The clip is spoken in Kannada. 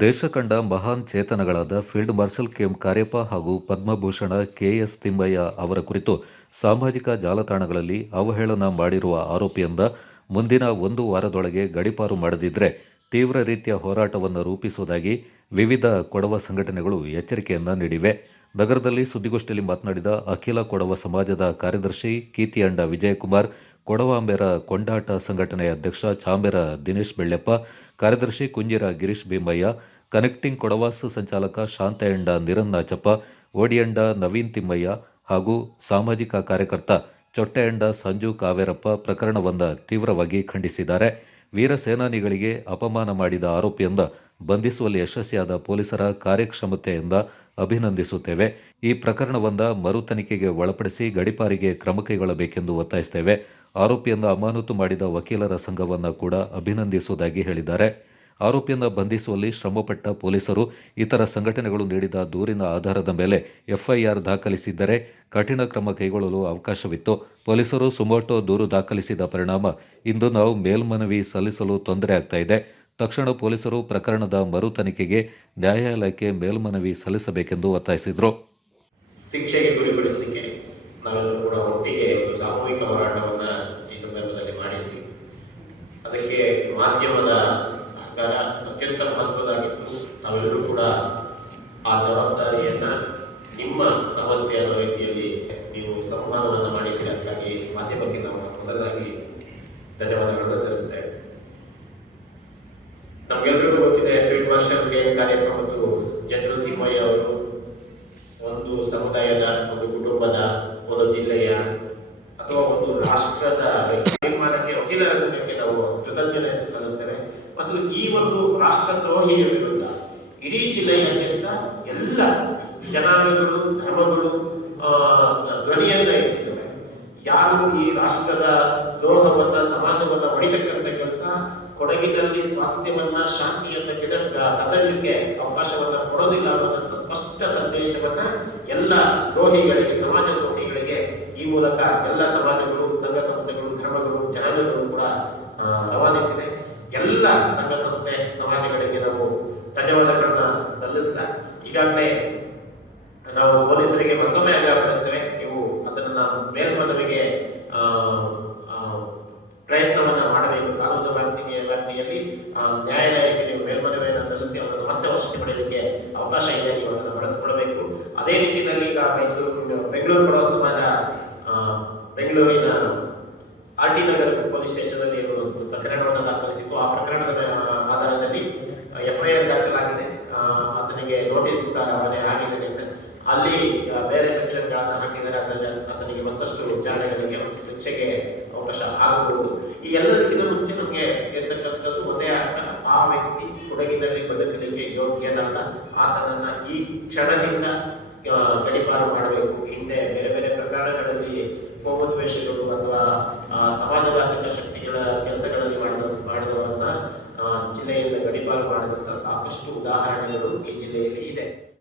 ದೇಶ ಕಂಡ ಮಹಾನ್ ಚೇತನಗಳಾದ field marshal K M Cariappa ಹಾಗೂ ಪದ್ಮಭೂಷಣ ಕೆಎಸ್ ತಿಮ್ಮಯ್ಯ ಅವರ ಕುರಿತು ಸಾಮಾಜಿಕ ಜಾಲತಾಣಗಳಲ್ಲಿ ಅವಹೇಳನ ಮಾಡಿರುವ ಆರೋಪಿಯಿಂದ ಮುಂದಿನ ಒಂದು ವಾರದೊಳಗೆ ಗಡಿಪಾರು ಮಾಡದಿದ್ದರೆ ತೀವ್ರ ರೀತಿಯ ಹೋರಾಟವನ್ನು ರೂಪಿಸುವುದಾಗಿ ವಿವಿಧ ಕೊಡವ ಸಂಘಟನೆಗಳು ಎಚ್ಚರಿಕೆಯನ್ನು ನೀಡಿವೆ. ನಗರದಲ್ಲಿ ಸುದ್ದಿಗೋಷ್ಠಿಯಲ್ಲಿ ಮಾತನಾಡಿದ ಅಖಿಲ ಕೊಡವ ಸಮಾಜದ ಕಾರ್ಯದರ್ಶಿ ಕೀತಿಯಂಡ ವಿಜಯಕುಮಾರ್ ಕೊಡವಾಂಬೆರ ಕೊಂಡಾಟ ಸಂಘಟನೆಯ ಅಧ್ಯಕ್ಷ ಚಾಂಬೆರ ದಿನೇಶ್ ಬೆಳ್ಳೆಪ್ಪ, ಕಾರ್ಯದರ್ಶಿ ಕುಂಜಿರ ಗಿರೀಶ್ ಭೀಮಯ್ಯ, ಕನೆಕ್ಟಿಂಗ್ ಕೊಡವಾಸ್ ಸಂಚಾಲಕ ಶಾಂತಯಂಡ ನಿರನ್ನಾಚಪ್ಪ ಓಡಿಯಂಡ ನವೀನ್ ತಿಮ್ಮಯ್ಯ ಹಾಗೂ ಸಾಮಾಜಿಕ ಕಾರ್ಯಕರ್ತ ಚೊಟ್ಟೆಯಂಡ ಸಂಜು ಕಾವೇರಪ್ಪ ಪ್ರಕರಣವನ್ನು ತೀವ್ರವಾಗಿ ಖಂಡಿಸಿದ್ದಾರೆ. ವೀರ ಸೇನಾನಿಗಳಿಗೆ ಅಪಮಾನ ಮಾಡಿದ ಆರೋಪಿಯಿಂದ ಬಂಧಿಸುವಲ್ಲಿ ಯಶಸ್ವಿಯಾದ ಪೊಲೀಸರ ಕಾರ್ಯಕ್ಷಮತೆಯಿಂದ ಅಭಿನಂದಿಸುತ್ತೇವೆ. ಈ ಪ್ರಕರಣವನ್ನ ಮರು ತನಿಖೆಗೆ ಒಳಪಡಿಸಿ ಗಡಿಪಾರಿಗೆ ಕ್ರಮ ಕೈಗೊಳ್ಳಬೇಕೆಂದು ಒತ್ತಾಯಿಸುತ್ತೇವೆ. ಆರೋಪಿಯನ್ನು ಅಮಾನತು ಮಾಡಿದ ವಕೀಲರ ಸಂಘವನ್ನು ಕೂಡ ಅಭಿನಂದಿಸುವುದಾಗಿ ಹೇಳಿದ್ದಾರೆ. ಆರೋಪಿಯನ್ನು ಬಂಧಿಸುವಲ್ಲಿ ಶ್ರಮಪಟ್ಟ ಪೊಲೀಸರು ಇತರ ಸಂಘಟನೆಗಳು ನೀಡಿದ ದೂರಿನ ಆಧಾರದ ಮೇಲೆ ಎಫ್ಐಆರ್ ದಾಖಲಿಸಿದ್ದರೆ ಕಠಿಣ ಕ್ರಮ ಕೈಗೊಳ್ಳಲು ಅವಕಾಶವಿತ್ತು. ಪೊಲೀಸರು ಸುಮೋಟೋ ದೂರು ದಾಖಲಿಸಿದ ಪರಿಣಾಮ ಇಂದು ನಾವು ಮೇಲ್ಮನವಿ ಸಲ್ಲಿಸಲು ತೊಂದರೆ ಆಗ್ತಾ ಇದೆ. ತಕ್ಷಣ ಪೊಲೀಸರು ಪ್ರಕರಣದ ಮರು ತನಿಖೆಗೆ ನ್ಯಾಯಾಲಯಕ್ಕೆ ಮೇಲ್ಮನವಿ ಸಲ್ಲಿಸಬೇಕೆಂದು ಒತ್ತಾಯಿಸಿದರು. ಶಿಕ್ಷೆಗೆ ಗುರಿಪಡಿಸಲಿಕ್ಕೆ ನಾವೆಲ್ಲರೂ ಕೂಡ ಒಟ್ಟಿಗೆ ಒಂದು ಸಾಮೂಹಿಕ ಹೋರಾಟವನ್ನು ಈ ಸಂದರ್ಭದಲ್ಲಿ ಮಾಡಿದ್ವಿ. ಅದಕ್ಕೆ ಮಾಧ್ಯಮದ ಸಹಕಾರ ಅತ್ಯಂತ ಮಹತ್ವದಾಗಿತ್ತು ನಾವೆಲ್ಲರೂ ಕೂಡ ಆ ಜವಾಬ್ದಾರಿಯನ್ನು ನಿಮ್ಮ ಸಮಸ್ಯೆ ಅನ್ನೋ ರೀತಿಯಲ್ಲಿ ನೀವು ಸಂವಹನವನ್ನ ಮಾಡಿದ್ದೀರಿ. ಅದಕ್ಕಾಗಿ ಮಾಧ್ಯಮಕ್ಕೆ ನಾವು ಮೊದಲಾಗಿ ಧನ್ಯವಾದಗಳನ್ನು ಸಲ್ಲಿಸ್ತೇವೆ ನಮ್ಗೆಲ್ರಿಗೂ ಗೊತ್ತಿದೆ ಫೀಲ್ಡ್ ಕಾರ್ಯಕ್ರಮದ್ದು ಜನರು ತಿಮ್ಮಯ್ಯ ಅವರು ಒಂದು ಸಮುದಾಯದ ಒಂದು ಕುಟುಂಬದ ಒಂದು ಜಿಲ್ಲೆಯ ಅಥವಾ ಒಂದು ರಾಷ್ಟ್ರದ ತೀರ್ಮಾನಕ್ಕೆ ವಕೀಲರ ಸಂಘಕ್ಕೆ ನಾವು ಕೃತಜ್ಞತೆ ಸಲ್ಲಿಸ್ತೇವೆ. ಮತ್ತು ಈ ಒಂದು ರಾಷ್ಟ್ರದ್ರೋಹಿಯ ವಿರುದ್ಧ ಇಡೀ ಜಿಲ್ಲೆಯಾದ್ಯಂತ ಎಲ್ಲ ಜನಾಂಗಗಳು, ಧರ್ಮಗಳು ಕೊಡಗಿನಲ್ಲಿ ಸ್ವಾಸ್ಥ್ಯವನ್ನ ಶಾಂತಿಯನ್ನ ಕೆಲ ಕದಡಲಿಕ್ಕೆ ಅವಕಾಶವನ್ನ ಕೊಡೋದಿಲ್ಲ ಅನ್ನೋದಂತ ಸ್ಪಷ್ಟ ಸಂದೇಶವನ್ನ ಎಲ್ಲ ದ್ರೋಹಿಗಳಿಗೆ, ಸಮಾಜ ದ್ರೋಹಿಗಳಿಗೆ ಈ ಮೂಲಕ ಎಲ್ಲ ಸಮಾಜಗಳು, ಸಂಘ ಸಂಸ್ಥೆಗಳು, ಧರ್ಮಗಳು ಜನಾಂಗಗಳು ಕೂಡ ರವಾನಿಸಿದೆ. ಎಲ್ಲ ಸಂಘ ಸಂಸ್ಥೆ ಸಮಾಜಗಳಿಗೆ ನಾವು ಧನ್ಯವಾದಗಳನ್ನ ಸಲ್ಲಿಸ್ತಾ, ಈಗಾಗಲೇ ನಾವು ಪೊಲೀಸರಿಗೆ ಮತ್ತೊಮ್ಮೆ ಆಗ್ರಹಪಡಿಸ್ತೇವೆ ನೀವು ಅದನ್ನ ಮೇಲ್ಮನವಿಗೆ ಪಡೆಯಲಿಕ್ಕೆ ಅವಕಾಶ ಇದೆ ನೀವು ಅದನ್ನು ಬಳಸ್ಕೊಳ್ಬೇಕು. ಅದೇ ರೀತಿಯಲ್ಲಿ ಈಗ ಮೈಸೂರು, ಬೆಂಗಳೂರು ಕೊಡವ ಸಮಾಜ ಬೆಂಗಳೂರಿನ R T Nagar police station ಅಲ್ಲಿ ಒಂದು ಪ್ರಕರಣವನ್ನು ದಾಖಲಿಸಿತ್ತು. ಆ ಪ್ರಕರಣದ ಆಧಾರದಲ್ಲಿ ಎಫ್ಐಆರ್ ದಾಖಲಾಗಿದೆ. ಆತನಿಗೆ ನೋಟಿಸ್ ಕೂಡ ಅವನೇ ಆಗಿದೆ ಅಲ್ಲಿ ಬೇರೆ ಸೆಕ್ಷನ್ಗಳನ್ನು ಹಾಕಿದರೆ ಅದರಲ್ಲಿ ಆತನಿಗೆ ಮತ್ತಷ್ಟು ವಿಚಾರಣೆಗಳಿಗೆ ಮತ್ತು ಶಿಕ್ಷೆಗೆ ಅವಕಾಶ ಆಗಬಹುದು. ಈ ಎಲ್ಲದಕ್ಕಿಂತ ಮುಂಚೆ ನಮಗೆ ರೀತಿ ಕೊಡಗಿನಲ್ಲಿ ಬದುಕಲಿಕ್ಕೆ ಯೋಗ್ಯನಲ್ಲ. ಆತನನ್ನ ಈ ಕ್ಷಣದಿಂದ ಗಡಿಪಾರು ಮಾಡಬೇಕು. ಹಿಂದೆ ಬೇರೆ ಬೇರೆ ಪ್ರಕರಣಗಳಲ್ಲಿ ಕೋಪದ್ವೇಷಗಳು ಅಥವಾ ಸಮಾಜಘಾತಕ ಶಕ್ತಿಗಳ ಕೆಲಸಗಳಲ್ಲಿ ಮಾಡಿದ ಮಾಡಿದವರನ್ನ ಜಿಲ್ಲೆಯಿಂದ ಗಡಿಪಾರು ಮಾಡಿದಂತ ಸಾಕಷ್ಟು ಉದಾಹರಣೆಗಳು ಈ ಜಿಲ್ಲೆಯಲ್ಲಿ ಇದೆ.